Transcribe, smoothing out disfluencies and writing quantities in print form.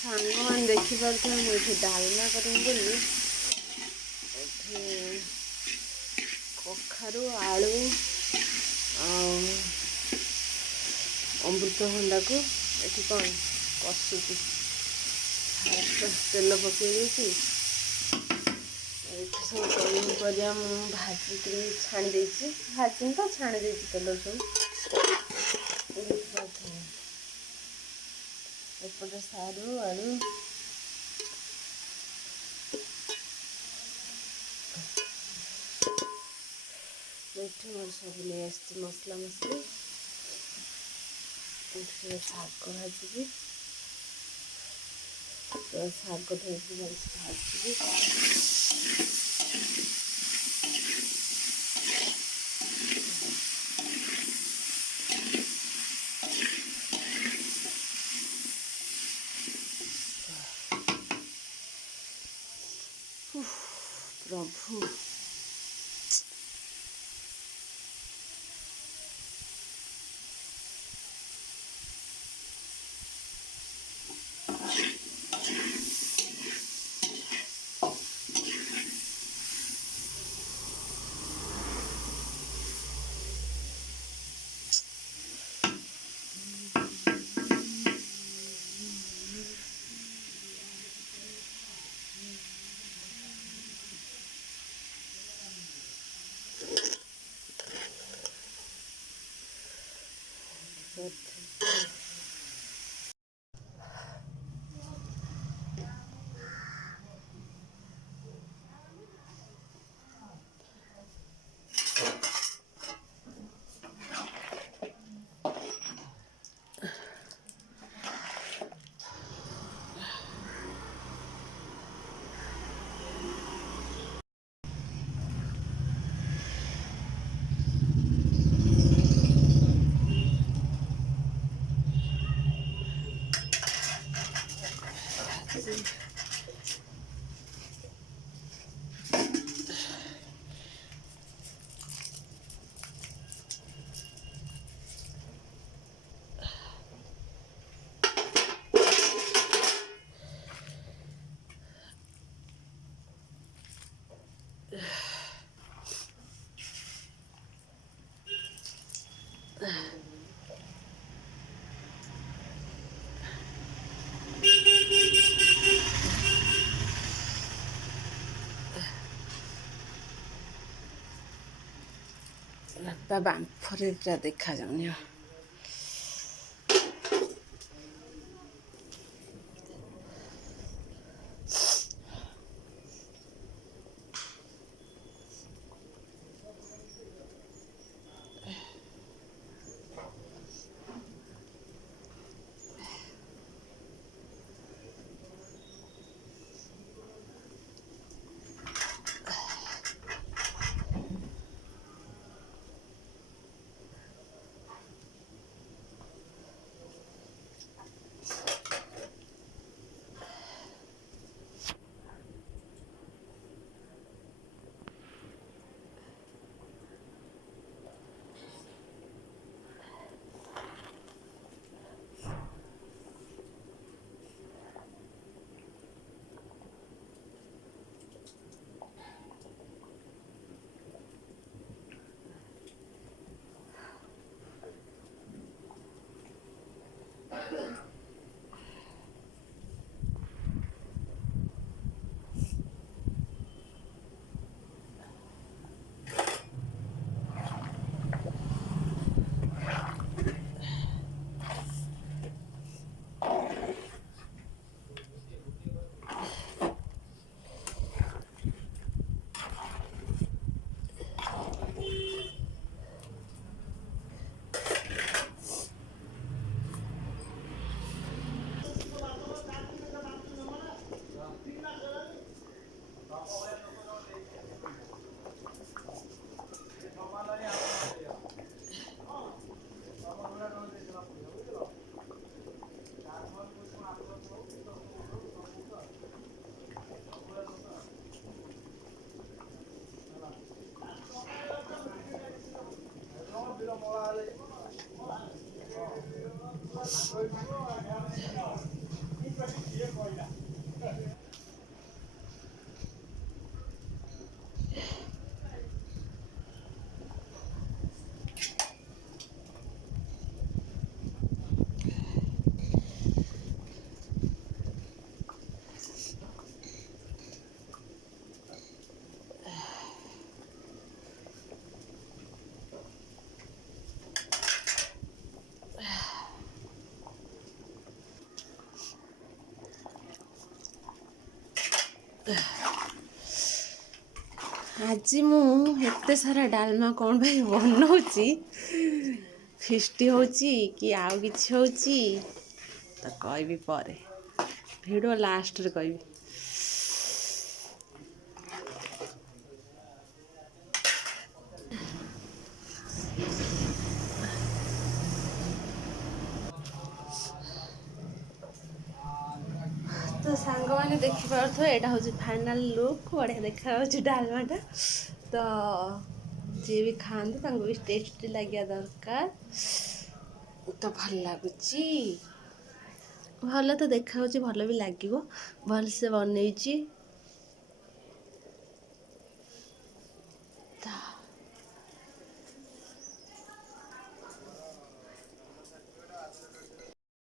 ସାଙ୍ଗମାନେ ଦେଖିପାରୁଥିବେ ମୁଁ ଏଠି ଡାଲମା କରିବି ବୋଲି ଏଠି କଖାରୁ ଆଳୁ ଆଉ ଅମୃତଭଣ୍ଡାକୁ ଏଠି କ'ଣ କଷୁଛି। ତେଲ ପକାଇ ଦେଇଛି। ଏଠି ସବୁ ପନିପରିବା ମୁଁ ଭାଜିକିରି ଛାଣି ଦେଇଛି। ଭାଜିନି ତ ଛାଣି ଦେଇଛି ତେଲ ସବୁ। ଏପଟେ ସାରୁ ଆଳୁ ଏଠି ମୋର ସବୁ ନେଇ ଆସିଛି ମସଲା ମସଲି। ଏଠି ଶାଗ ଭାଜିବି। ଶାଗ ଧୋଇକି ଭଲସେ ଭାଜିବି। ପ୍ରଭୁ ବାମ୍ଫରେ ପୁରା ଦେଖାଯାଉନି। ଆଜି ମୁଁ ଏତେ ସାରା ଡାଲମା କ'ଣ ପାଇଁ ବନଉଛି, ଫିଷ୍ଟି ହେଉଛି କି ଆଉ କିଛି ହେଉଛି ତ କହିବି ପରେ, ଭିଡ଼ିଓ ଲାଷ୍ଟରେ କହିବି। ତ ସାଙ୍ଗମାନେ ଦେଖିପାରୁଥିବେ ଏଇଟା ହେଉଛି ଫାଇନାଲ୍ ଲୁକ୍, ବଢ଼ିଆ ଦେଖାଯାଉଛି ଡାଲମାଟା। ତ ଯିଏ ବି ଖାଆନ୍ତି ତାଙ୍କୁ ବି ଟେଷ୍ଟି ଲାଗିବା ଦରକାର। ତ ଭଲ ଲାଗୁଛି, ଭଲ ତ ଦେଖାଯାଉଛି, ଭଲ ବି ଲାଗିବ, ଭଲସେ ବନେଇଛି।